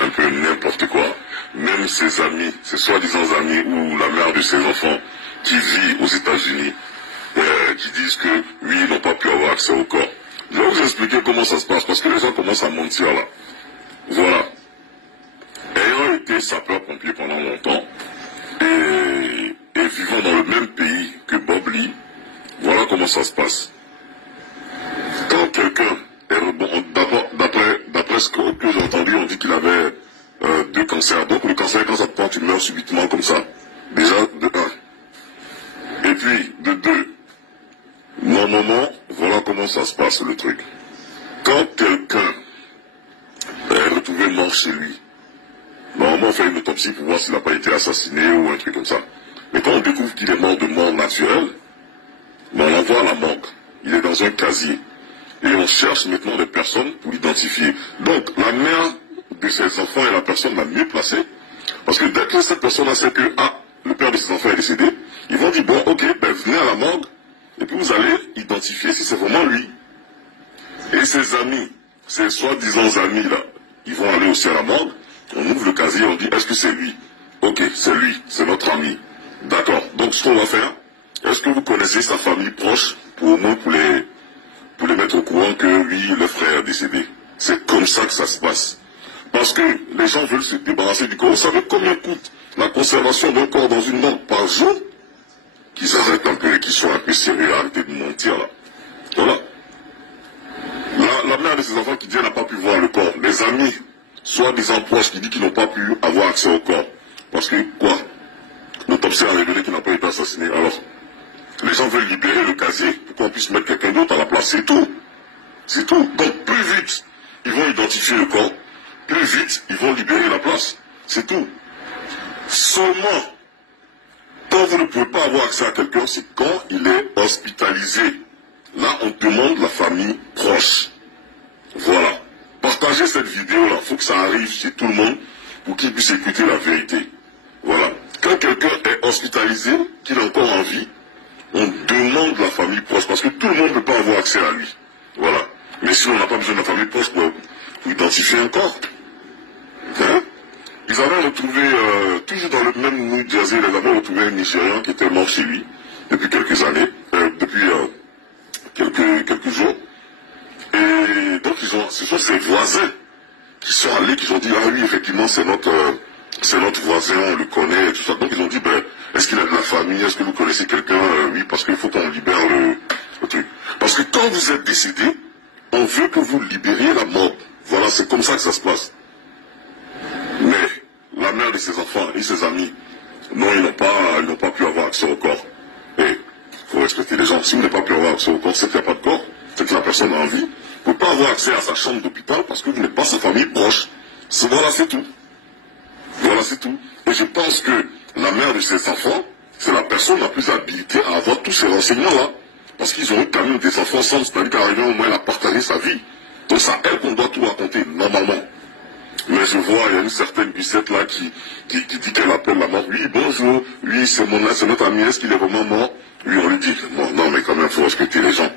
un peu n'importe quoi. Même ses amis, ses soi-disant amis ou la mère de ses enfants qui vit aux États-Unis, qui disent que oui, ils n'ont pas pu avoir accès au corps. Je vais vous expliquer comment ça se passe, parce que les gens commencent à mentir là. Voilà. Ayant été sapeur-pompier pendant longtemps, et vivant dans le même pays que Bob Lee, voilà comment ça se passe. Quand quelqu'un est bon, d'après ce que j'ai entendu, on dit qu'il avait 2 cancers. Donc le cancer, quand ça te prend, tu meurs subitement comme ça. Déjà, de 1. Et puis, de 2. Normalement, voilà comment ça se passe le truc. Quand quelqu'un est retrouvé mort chez lui, normalement on fait une autopsie pour voir s'il n'a pas été assassiné ou un truc comme ça. Mais quand on découvre qu'il est mort de mort naturelle, on l'envoie à la morgue. Il est dans un casier. Et on cherche maintenant des personnes pour l'identifier. Donc la mère de ses enfants est la personne la mieux placée. Parce que dès que cette personne sait que le père de ses enfants est décédé, ils vont dire bon ok, venez à la morgue. Et puis vous allez identifier si c'est vraiment lui. Et ses amis, ses soi-disant amis là, ils vont aller aussi à la morgue. On ouvre le casier, on dit est-ce que c'est lui? Ok, c'est lui, c'est notre ami. D'accord. Donc ce qu'on va faire, est-ce que vous connaissez sa famille proche pour au moins pour les mettre au courant que oui, le frère est décédé? C'est comme ça que ça se passe. Parce que les gens veulent se débarrasser du corps. Vous savez combien coûte la conservation d'un corps dans une morgue par jour? Qu'ils arrêtent un peu et qu'ils soient un peu sérieux, arrêtez de mentir là. Voilà. La mère de ses enfants qui dit qu'elle n'a pas pu voir le corps. Les amis, soit des proches qui disent qu'ils n'ont pas pu avoir accès au corps. Parce que quoi? L'autopsie a révélé qu'il n'a pas été assassiné. Alors, les gens veulent libérer le casier pour qu'on puisse mettre quelqu'un d'autre à la place. C'est tout. C'est tout. Donc plus vite ils vont identifier le corps, plus vite ils vont libérer la place. C'est tout. Seulement, quand vous ne pouvez pas avoir accès à quelqu'un, c'est quand il est hospitalisé. Là, on demande la famille proche. Voilà. Partagez cette vidéo-là. Il faut que ça arrive chez tout le monde pour qu'il puisse écouter la vérité. Voilà. Quand quelqu'un est hospitalisé, qu'il est encore en vie, on demande la famille proche, parce que tout le monde ne peut pas avoir accès à lui. Voilà. Mais si on n'a pas besoin de la famille proche pour identifier un corps. Hein? Ils avaient retrouvé, toujours dans le même New Jersey, ils avaient retrouvé un Nigérian qui était mort chez lui depuis quelques années, depuis quelques jours. Et donc ce sont ses voisins qui sont allés, qui ont dit, ah oui, effectivement, c'est notre voisin, on le connaît, et tout ça. Donc ils ont dit, est-ce qu'il a de la famille, est-ce que vous connaissez quelqu'un? Oui, parce qu'il faut qu'on libère le truc. Parce que quand vous êtes décédé, on veut que vous libériez la mort. Voilà, c'est comme ça que ça se passe. Mais la mère de ses enfants et ses amis, non, ils n'ont pas pu avoir accès au corps. Et il faut respecter les gens. Si vous n'avez pas pu avoir accès au corps, c'est qu'il n'y a pas de corps. C'est que la personne a envie. Vous ne pouvez pas avoir accès à sa chambre d'hôpital parce que vous n'êtes pas sa famille proche. Voilà, c'est tout. Voilà, c'est tout. Et je pense que la mère de ses enfants, c'est la personne la plus habilitée à avoir tous ces renseignements-là. Parce qu'ils ont eu quand même des enfants ensemble, c'est-à-dire qu'à un moment, elle a partagé sa vie. Donc c'est à elle qu'on doit tout raconter, normalement. Mais je vois, il y a une certaine Bissette là qui dit qu'elle appelle la mort. Oui, bonjour, oui, c'est notre ami, est-ce qu'il est vraiment mort? Oui, on lui dit, non, mais quand même, il faut respecter les gens.